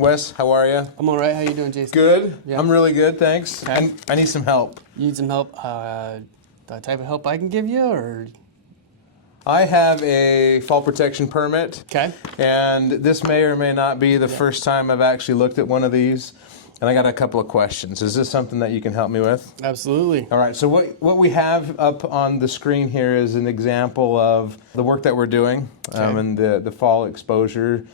Wes, how are you? I'm all right. How you doing, Jason? Good. Yeah. I'm really good, thanks. Okay. I need some help. You need some help? The type of help I can give you, or? I have a fall protection permit. Okay. And this may or may not be the first time I've actually looked at one of these. And I got a couple of questions. Is this something that you can help me with? Absolutely. All right, so what we have up on the screen here is an example of the work that we're doing and the fall exposure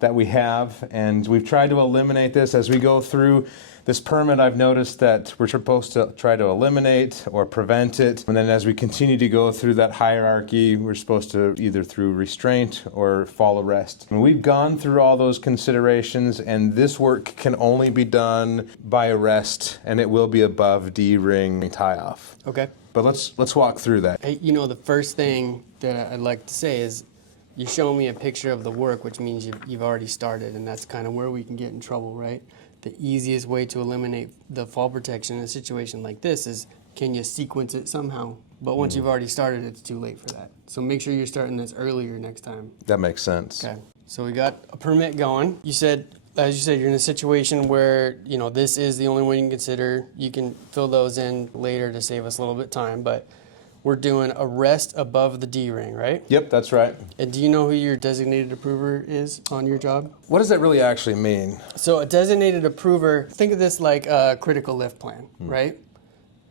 that we have. And we've tried to eliminate this as we go through this permit. I've noticed that we're supposed to try to eliminate or prevent it. And then as we continue to go through that hierarchy, we're supposed to either through restraint or fall arrest. And we've gone through all those considerations, and this work can only be done by arrest, and it will be above D-ring tie-off. Okay. But let's walk through that. Hey, you know, the first thing that I'd like to say is you show me a picture of the work, which means you've already started, and that's kind of where we can get in trouble, right? The easiest way to eliminate the fall protection in a situation like this is, can you sequence it somehow? But once you've already started, it's too late for that. So make sure you're starting this earlier next time. That makes sense. Okay. So we got a permit going. You said, as you said, you're in a situation where, you know, this is the only one you can consider. You can fill those in later to save us a little bit of time, but we're doing arrest above the D-ring, right? Yep, that's right. And do you know who your designated approver is on your job? What does that really actually mean? So a designated approver, think of this like a critical lift plan, right?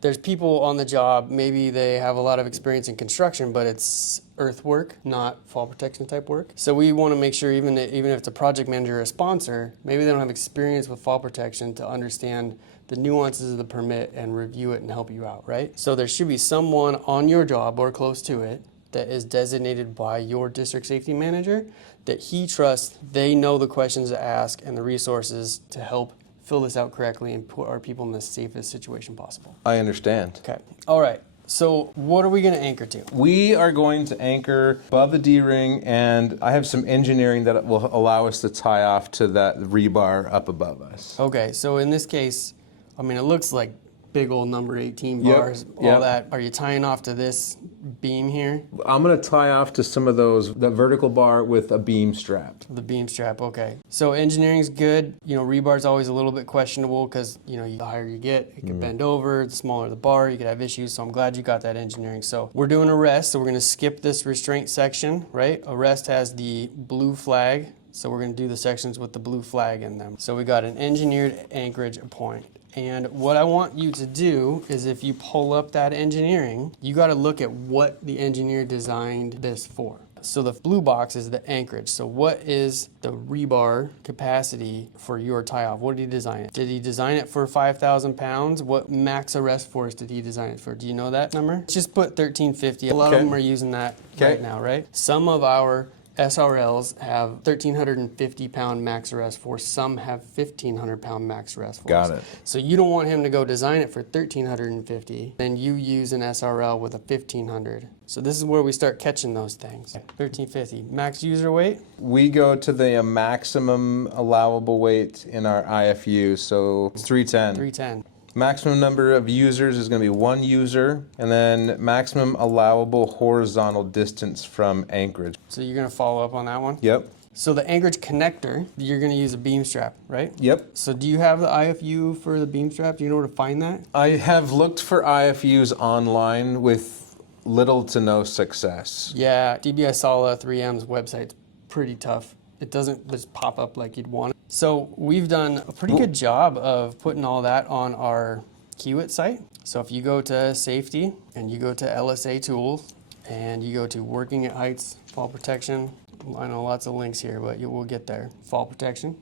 There's people on the job, maybe they have a lot of experience in construction, but it's earthwork, not fall protection type work. So we want to make sure even if it's a project manager or a sponsor, maybe they don't have experience with fall protection to understand the nuances of the permit and review it and help you out, right? So there should be someone on your job or close to it that is designated by your district safety manager that he trusts, they know the questions to ask and the resources to help fill this out correctly and put our people in the safest situation possible. I understand. Okay. All right. So what are we going to anchor to? We are going to anchor above the D-ring, and I have some engineering that will allow us to tie off to that rebar up above us. Okay. So in this case, I mean, it looks like big old number 18 bars, all that. Are you tying off to this beam here? I'm going to tie off to some of those, the vertical bar with a beam strap. The beam strap, okay. So engineering's good. You know, rebar's always a little bit questionable because, you know, the higher you get, it could bend over. The smaller the bar, you could have issues. So I'm glad you got that engineering. So we're doing arrest, so we're going to skip this restraint section, right? Arrest has the blue flag, so we're going to do the sections with the blue flag in them. So we got an engineered anchorage point. And what I want you to do is if you pull up that engineering, you got to look at what the engineer designed this for. So the blue box is the anchorage. So what is the rebar capacity for your tie-off? What did he design it? Did he design it for 5,000 pounds? What max arrest force did he design it for? Do you know that number? Let's just put 1350. A lot of them are using that right now, right? Some of our SRLs have 1,350 pound max arrest force. Some have 1,500 pound max arrest force. Got it. So you don't want him to go design it for 1,350. Then you use an SRL with a 1,500. So this is where we start catching those things. 1,350 max user weight. We go to the maximum allowable weight in our IFU, so it's 310. 310. Maximum number of users is going to be 1 user, and then maximum allowable horizontal distance from anchorage. So you're going to follow up on that one? Yep. So the Anchorage Connector, you're going to use a beam strap, right? Yep. So do you have the IFU for the beam strap? Do you know where to find that? I have looked for IFUs online with little to no success. Yeah, DBI Sala 3M's website's pretty tough. It doesn't just pop up like you'd want it. So we've done a pretty good job of putting all that on our Kiewit site. So if you go to safety and you go to LSA tools and you go to working at heights, fall protection, I know lots of links here, but we'll get there. Fall protection.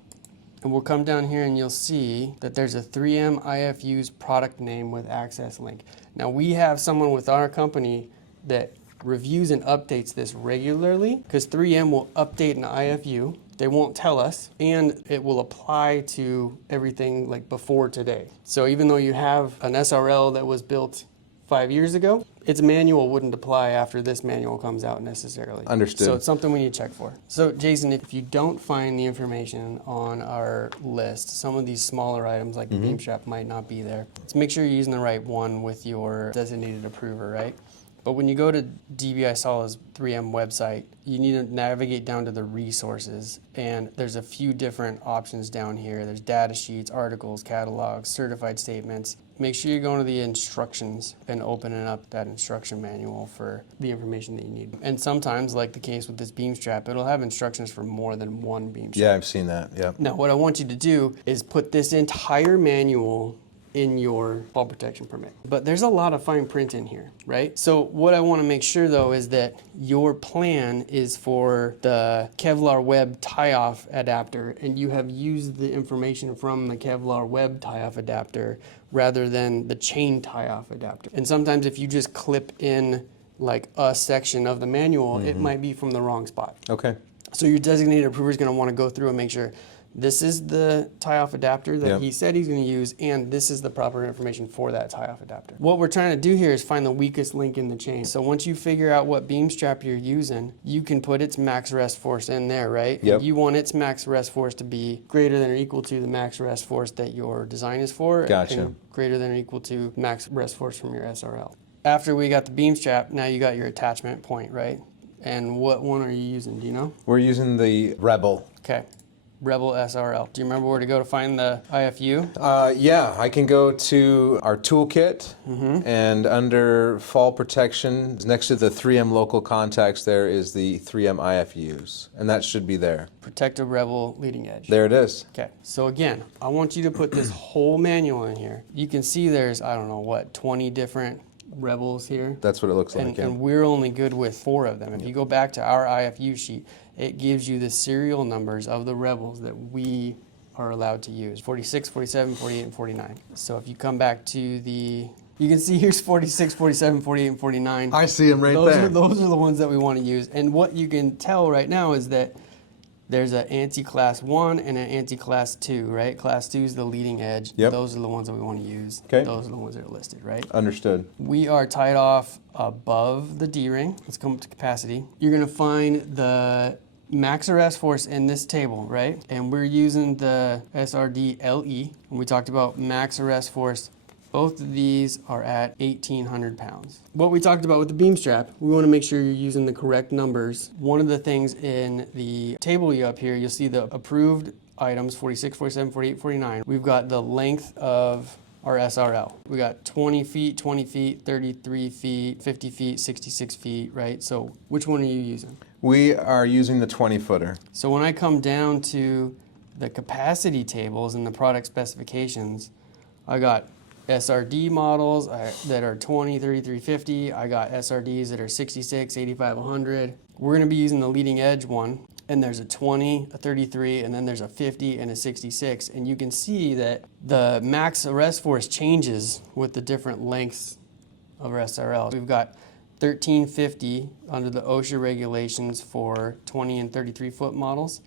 And we'll come down here and you'll see that there's a 3M IFU's product name with access link. Now we have someone with our company that reviews and updates this regularly because 3M will update an IFU. They won't tell us, and it will apply to everything like before today. So even though you have an SRL that was built 5 years ago, its manual wouldn't apply after this manual comes out necessarily. Understood. So it's something we need to check for. So Jason, if you don't find the information on our list, some of these smaller items like the beam strap might not be there. Let's make sure you're using the right one with your designated approver, right? But when you go to DBI Solid's 3M website, you need to navigate down to the resources, and there's a few different options down here. There's data sheets, articles, catalogs, certified statements. Make sure you're going to the instructions and opening up that instruction manual for the information that you need. And sometimes, like the case with this beam strap, it'll have instructions for more than one beam strap. Yeah, I've seen that, yeah. Now, what I want you to do is put this entire manual in your fall protection permit. But there's a lot of fine print in here, right? So what I want to make sure though is that your plan is for the Kevlar web tie-off adapter, and you have used the information from the Kevlar web tie-off adapter rather than the chain tie-off adapter. And sometimes if you just clip in like a section of the manual, it might be from the wrong spot. Okay. So your designated approver is going to want to go through and make sure this is the tie-off adapter that he said he's going to use, and this is the proper information for that tie-off adapter. What we're trying to do here is find the weakest link in the chain. So once you figure out what beam strap you're using, you can put its max rest force in there, right? Yep. You want its max rest force to be greater than or equal to the max rest force that your design is for. Gotcha. And greater than or equal to max rest force from your SRL. After we got the beam strap, now you got your attachment point, right? And what one are you using? Do you know? We're using the Rebel. Okay. Rebel SRL. Do you remember where to go to find the IFU? Yeah, I can go to our toolkit, and under fall protection, next to the 3M local contacts, there is the 3M IFUs, and that should be there. Protect a Rebel leading edge. There it is. Okay, so again, I want you to put this whole manual in here. You can see there's, I don't know what, 20 different Rebels here. That's what it looks like. And we're only good with 4 of them. If you go back to our IFU sheet, it gives you the serial numbers of the Rebels that we are allowed to use. 46, 47, 48, and 49. So if you come back to the, you can see here's 46, 47, 48, and 49. I see them right there. Those are the ones that we want to use. And what you can tell right now is that there's an anti-class 1 and an anti-class 2, right? Class 2 is the leading edge. Yep. Those are the ones that we want to use. Okay. Those are the ones that are listed, right? Understood. We are tied off above the D-ring. Let's come up to capacity. You're going to find the max arrest force in this table, right? And we're using the SRD LE. And we talked about max arrest force. Both of these are at 1,800 pounds. What we talked about with the beam strap, we want to make sure you're using the correct numbers. One of the things in the table you up here, you'll see the approved items, 46, 47, 48, 49. We've got the length of our SRL. We got 20 feet, 20 feet, 33 feet, 50 feet, 66 feet, right? So which one are you using? We are using the 20-footer. So when I come down to the capacity tables and the product specifications, I got SRD models that are 20, 33, 50. I got SRDs that are 66, 85, 100. We're going to be using the leading edge one, and there's a 20, a 33, and then there's a 50 and a 66. And you can see that the max arrest force changes with the different lengths of our SRL. We've got 1350 under the OSHA regulations for 20 and 33 foot models,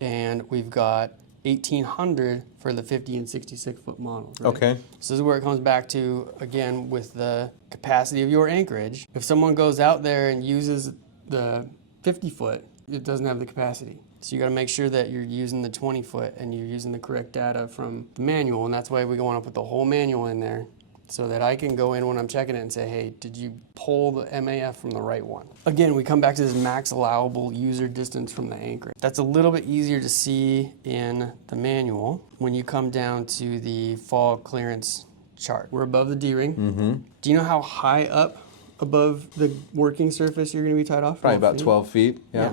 and we've got 1,800 for the 50 and 66 foot models. Right? Okay. So this is where it comes back to, again, with the capacity of your anchorage. If someone goes out there and uses the 50 foot, it doesn't have the capacity. So you got to make sure that you're using the 20 foot and you're using the correct data from the manual, and that's why we want to put the whole manual in there, so that I can go in when I'm checking it and say, hey, did you pull the MAF from the right one? Again, we come back to this max allowable user distance from the anchor. That's a little bit easier to see in the manual when you come down to the fall clearance chart. We're above the D-ring. Do you know how high up above the working surface you're going to be tied off? Probably about 12 feet. Yeah.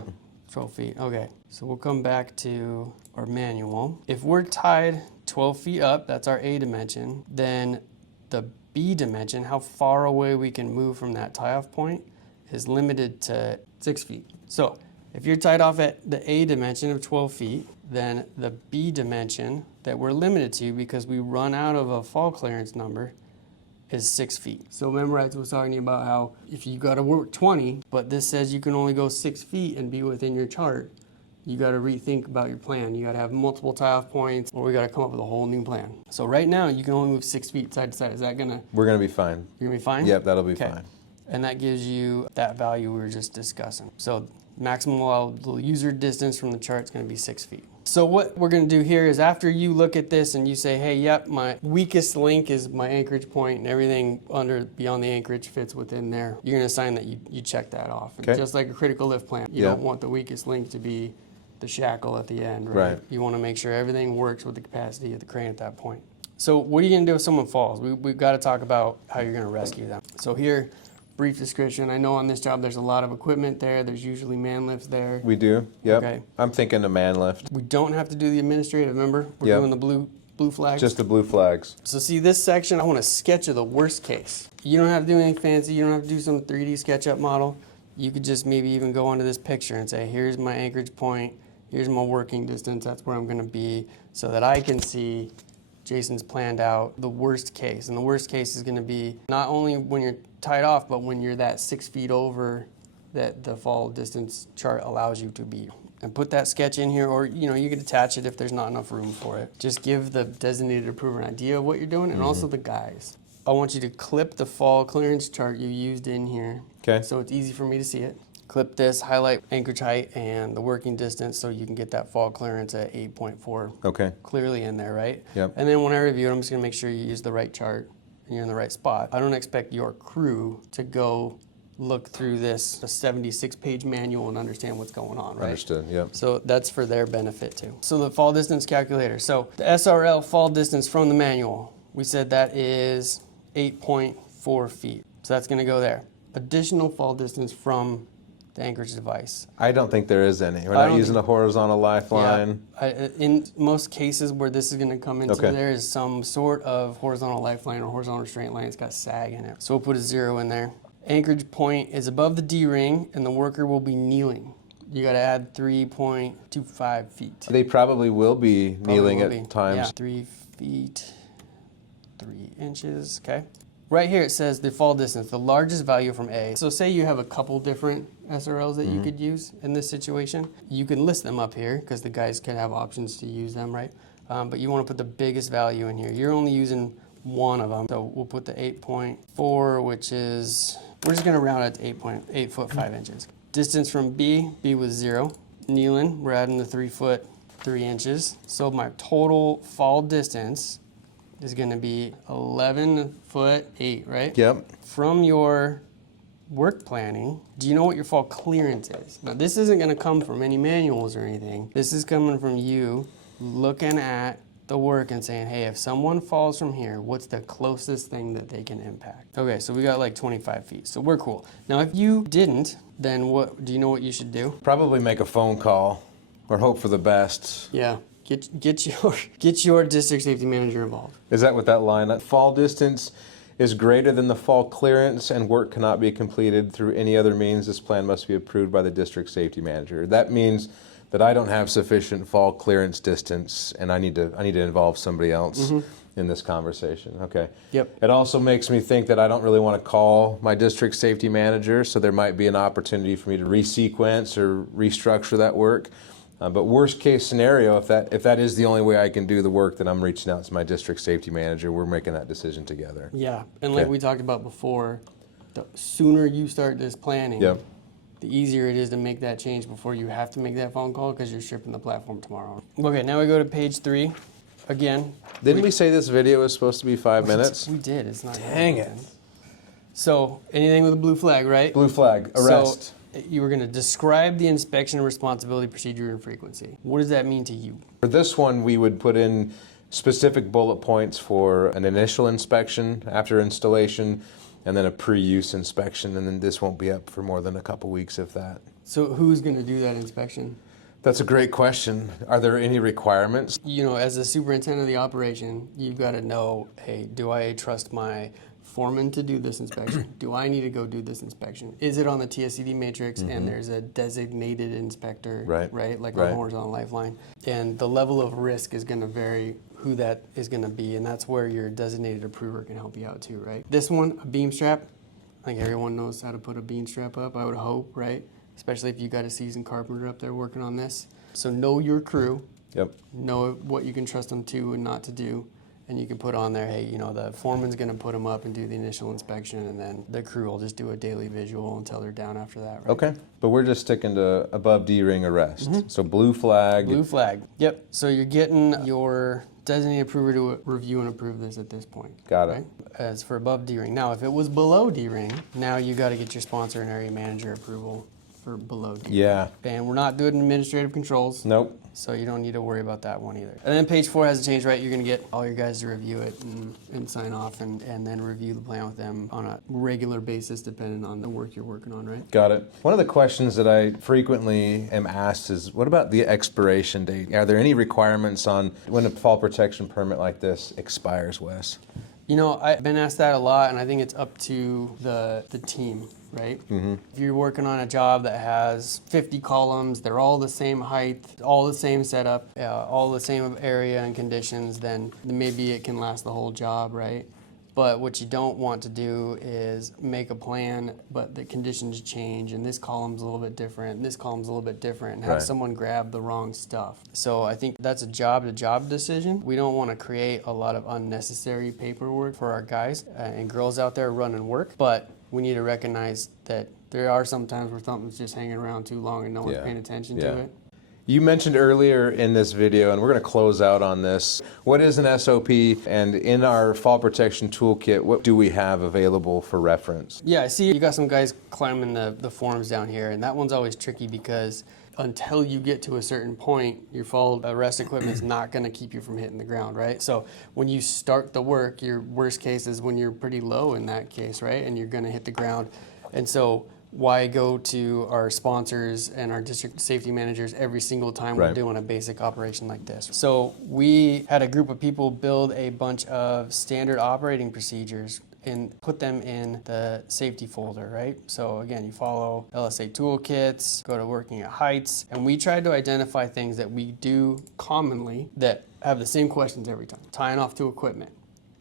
12 feet, okay. So we'll come back to our manual. If we're tied 12 feet up, that's our A dimension, then the B dimension, how far away we can move from that tie-off point, is limited to 6 feet. So if you're tied off at the A dimension of 12 feet, then the B dimension that we're limited to, because we run out of a fall clearance number, is 6 feet. So remember I was talking to you about how if you got to work 20, but this says you can only go 6 feet and be within your chart, you got to rethink about your plan. You got to have multiple tie-off points, or we got to come up with a whole new plan. So right now, you can only move 6 feet side to side. Is that gonna? We're going to be fine. You're gonna be fine? Yep, that'll be fine. And that gives you that value we were just discussing. So maximum allowable user distance from the chart is going to be 6 feet. So what we're gonna do here is after you look at this and you say, hey, yep, my weakest link is my anchorage point and everything beyond the anchorage fits within there, you're gonna assign that you check that off. Okay. Just like a critical lift plan, you don't want the weakest link to be the shackle at the end, right? You wanna make sure everything works with the capacity of the crane at that point. So what are you gonna do if someone falls? We've gotta talk about how you're gonna rescue them. So here, brief description. I know on this job there's a lot of equipment there. There's usually man lifts there. We do, yep. Okay. I'm thinking a man lift. We don't have to do the administrative, remember? We're doing the blue flags. Just the blue flags. So see this section, I want a sketch of the worst case. You don't have to do anything fancy. You don't have to do some 3D SketchUp model. You could just maybe even go onto this picture and say, here's my anchorage point. Here's my working distance. That's where I'm gonna be, so that I can see Jason's planned out the worst case. And the worst case is gonna be not only when you're tied off, but when you're that 6 feet over that the fall distance chart allows you to be. And put that sketch in here, or you could attach it if there's not enough room for it. Just give the designated approver an idea of what you're doing, and also the guys. I want you to clip the fall clearance chart you used in here. Okay. So it's easy for me to see it. Clip this, highlight anchorage height and the working distance so you can get that fall clearance at 8.4 Okay. clearly in there, right? Yep. And then when I review it, I'm just gonna make sure you use the right chart and you're in the right spot. I don't expect your crew to go look through this, a 76-page manual, and understand what's going on, right? Understood, yep. So that's for their benefit too. So the fall distance calculator. So the SRL fall distance from the manual, we said that is 8.4 feet. So that's gonna go there. Additional fall distance from the anchorage device. I don't think there is any. We're not using a horizontal lifeline. Yeah. In most cases where this is gonna come into, Okay. there is some sort of horizontal lifeline or horizontal restraint line. It's got sag in it. So we'll put a 0 in there. Anchorage point is above the D-ring and the worker will be kneeling. You gotta add 3.25 feet. They probably will be kneeling at times. Yeah, 3 feet, 3 inches, okay? Right here it says the fall distance, the largest value from A. So say you have a couple different SRLs that you could use in this situation. You can list them up here because the guys can have options to use them, right? But you want to put the biggest value in here. You're only using one of them. So we'll put the 8.4, which is, we're just gonna round it to 8 foot 5 inches. Distance from B was 0. Kneeling, we're adding the 3 foot 3 inches. So my total fall distance is gonna be 11 foot 8, right? Yep. From your work planning, do you know what your fall clearance is? Now this isn't gonna come from any manuals or anything. This is coming from you looking at the work and saying, hey, if someone falls from here, what's the closest thing that they can impact? Okay, so we got like 25 feet, so we're cool. Now if you didn't, then what, do you know what you should do? Probably make a phone call or hope for the best. Yeah, get your district safety manager involved. Is that what that line? That fall distance is greater than the fall clearance and work cannot be completed through any other means. This plan must be approved by the district safety manager. That means that I don't have sufficient fall clearance distance and I need to involve somebody else in this conversation. Okay. Yep. It also makes me think that I don't really want to call my district safety manager, so there might be an opportunity for me to resequence or restructure that work. But worst case scenario, if that is the only way I can do the work, then I'm reaching out to my district safety manager. We're making that decision together. Yeah, and like we talked about before, the sooner you start this planning, Yep. the easier it is to make that change before you have to make that phone call because you're shipping the platform tomorrow. Okay, now we go to page 3. Again. Didn't we say this video was supposed to be 5 minutes? We did, it's not. Dang it. So, anything with a blue flag, right? Blue flag, arrest. So, you were gonna describe the inspection responsibility, procedure, and frequency. What does that mean to you? For this one, we would put in specific bullet points for an initial inspection after installation, and then a pre-use inspection, and then this won't be up for more than a couple weeks, if that. So who's gonna do that inspection? That's a great question. Are there any requirements? You know, as the superintendent of the operation, you've gotta know, hey, do I trust my foreman to do this inspection? Do I need to go do this inspection? Is it on the TSCD matrix and there's a designated inspector, right? Like on horizontal lifeline. And the level of risk is gonna vary who that is gonna be, and that's where your designated approver can help you out too, right? This one, a beam strap. I think everyone knows how to put a beam strap up, I would hope, right? Especially if you got a seasoned carpenter up there working on this. So know your crew. Yep. Know what you can trust them to and not to do. and you can put on there, hey, you know, the foreman's going to put them up and do the initial inspection, and then the crew will just do a daily visual until they're down after that, right? Okay, but we're just sticking to above D-ring arrest. So blue flag. Blue flag. Yep. So you're getting your designated approver to review and approve this at this point. Got it. Right? As for above D-ring. Now, if it was below D-ring, now you got to get your sponsor and area manager approval for below D-ring. Yeah. And we're not doing administrative controls. Nope. So you don't need to worry about that one either. And then page 4 hasn't changed, right? You're going to get all your guys to review it and sign off and then review the plan with them on a regular basis depending on the work you're working on, right? Got it. One of the questions that I frequently am asked is, what about the expiration date? Are there any requirements on when a fall protection permit like this expires, Wes? You know, I've been asked that a lot, and I think it's up to the team, right? If you're working on a job that has 50 columns, they're all the same height, all the same setup, all the same area and conditions, then maybe it can last the whole job, right? But what you don't want to do is make a plan, but the conditions change, and this column's a little bit different, and this column's a little bit different, and have Right. someone grab the wrong stuff. So I think that's a job-to-job decision. We don't want to create a lot of unnecessary paperwork for our guys and girls out there running work, but we need to recognize that there are some times where something's just hanging around too long and no one's Yeah. paying attention Yeah. to it. You mentioned earlier in this video, and we're going to close out on this, what is an SOP? And in our fall protection toolkit, what do we have available for reference? Yeah, I see you got some guys climbing the forms down here, and that one's always tricky because until you get to a certain point, your fall arrest equipment's not going to keep you from hitting the ground, right? So when you start the work, your worst case is when you're pretty low in that case, right? And you're going to hit the ground. And so why go to our sponsors and our district safety managers every single time we're Right. doing a basic operation like this? So we had a group of people build a bunch of standard operating procedures and put them in the safety folder, right? So again, you follow LSA toolkits, go to working at heights, and we tried to identify things that we do commonly that have the same questions every time. Tying off to equipment,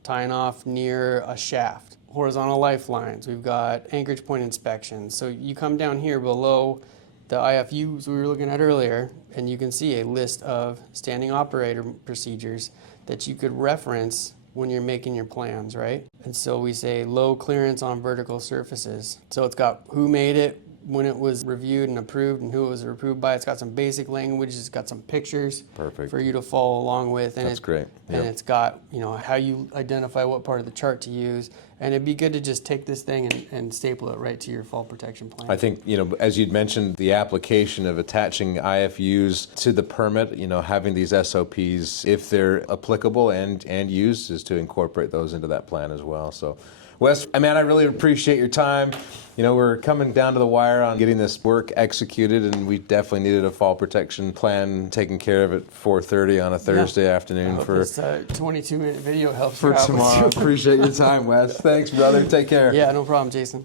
tying off near a shaft, horizontal lifelines, we've got anchorage point inspections. So you come down here below the IFUs we were looking at earlier, and you can see a list of standing operator procedures that you could reference when you're making your plans, right? And so we say low clearance on vertical surfaces. So it's got who made it, when it was reviewed and approved, and who it was approved by. It's got some basic language, it's got some pictures Perfect. for you to follow along with. And That's great. And Yep. it's got, you know, how you identify what part of the chart to use. And it'd be good to just take this thing and staple it right to your fall protection plan. I think, you know, as you'd mentioned, the application of attaching IFUs to the permit, you know, having these SOPs, if they're applicable and used, is to incorporate those into that plan as well. So, Wes, I really appreciate your time. You know, we're coming down to the wire on getting this work executed, and we definitely needed a fall protection plan taken care of at 4:30 on a Thursday afternoon for this 22-minute video helps for you out. tomorrow. Appreciate your time, Wes. Thanks, brother. Take care. Yeah, no problem, Jason.